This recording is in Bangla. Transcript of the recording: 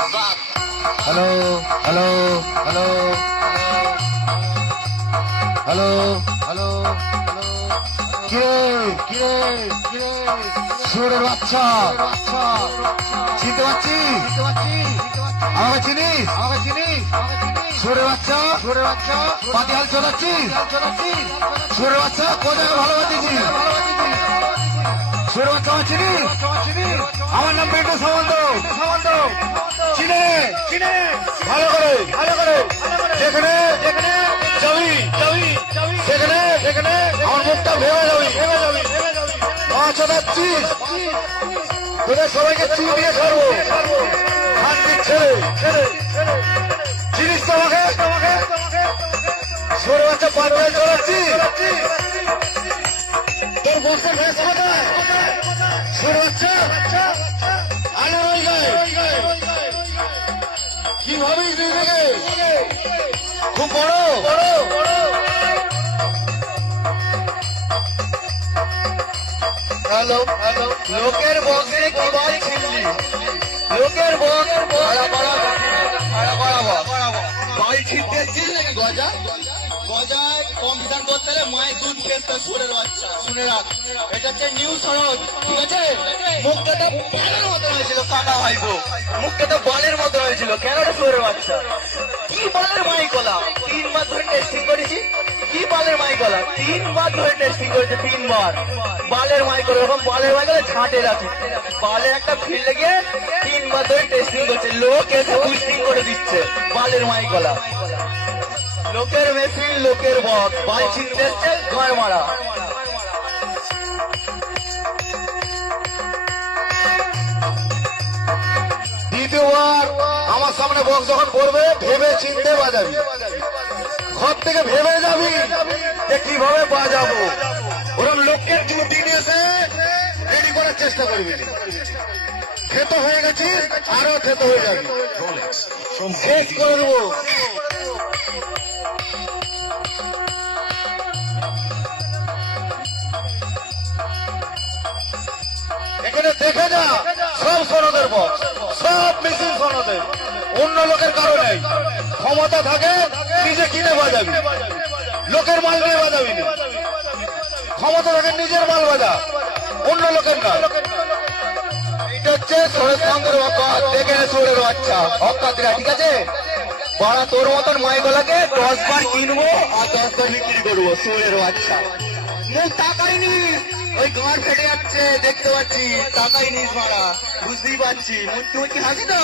Hello hello hello hello hello কিরে কিরে কিরে সুরের বাচ্চা চিনতে পারছিস? আমাকে চিনিস? সুরের বাচ্চা পাতি হাল চলাচ্ছিস? সুরের বাচ্চা কোথায় ভালোবাসিস? সুরের বাচ্চা আমার চিনিস? আমার নাম পেটু সামন্ত। চিনে ভালো করে যেখানে যাবি সেখানে আমার মুখটা ভেবে যাবি। মাছ যাচ্ছিস তোদের সবাইকে চুল দিয়ে ছাড়বো। শান্তির ছেলে চিনিস তোমাকে? ছোট বাচ্চা পাল্টায় চলাচ্ছি তোর বসে ভেস কোথায়? ছোট বাচ্চা আনার ওই গায়ে কি ভাবিস নিজেকে? খুব বড় লোকের বক্সে কি বল ছিনলি? লোকের বক্স বল ছিনতে এসছিস নাকি? গজায় কম্পিটিশন করতে হলে মায়ের দুধ খেতে সুরের বাচ্চা। শুনে রাখ, এটা হচ্ছে নিউ সরজ, ঠিক আছে? মুখটা তো বালের মতো হয়েছিল কাকা ভাইবো, মুখটা তো বালের মতো হয়েছিল। কেন রে সুরের বাচ্চা? কি বালের মাই গলা? 3 বার ধরে টেস্টিং করেছি। কি বালের মাই গলা? 3 বার ধরে টেস্টিং করেছে, 3 বার বালের মাই গলা। এরকম বালের মাই গলা ছাঁটে রাখি। বালের একটা ফিল্ডে গিয়ে 3 বার ধরে টেস্টিং করছে, লোক এসে বুস্টিং করে দিচ্ছে। বালের মাই গলা, লোকের মেশিন, লোকের বক্স, বাল ছিনতে এসছে, ঘর মারা। দ্বিতীয়বার আমার সামনে বক্স যখন পড়বে ভেবে চিনতে বাজাবি। ঘর থেকে ভেবে যাবি যে কিভাবে বাজাবো। ওরকম লোকের জুটি নিয়ে এসে রেডি করার চেষ্টা করবি। খেতে হয়ে গেছিস, আরো খেতে হয়ে যাবি। শেষ করে দেবো। এখানে দেখে যা, সব সনদের বক্স, সব মেশিন সনদের। অন্য লোকের কারণে ক্ষমতা থাকে নিজে কিনে বাজাবি, লোকের মাল নিয়ে বাজাবি না। ক্ষমতা থাকে নিজের মাল বাজা, অন্য লোকের না। এটা হচ্ছে সরেশ চন্দ্রের অকাত। দেখে সুরের বাচ্চা অকাতরা, ঠিক আছে? বাড়া তোর মতন মাইগলাকে 10 বার কিনবো আর 10 বার বিক্রি করবো। সুরের বাচ্চা মুখ তাকাই নিস, ওই গাঁড় ফেটে যাচ্ছে দেখতে পাচ্ছি। তাকাই নিস মারা, বুঝতেই পারছি। মুখ হাসি তো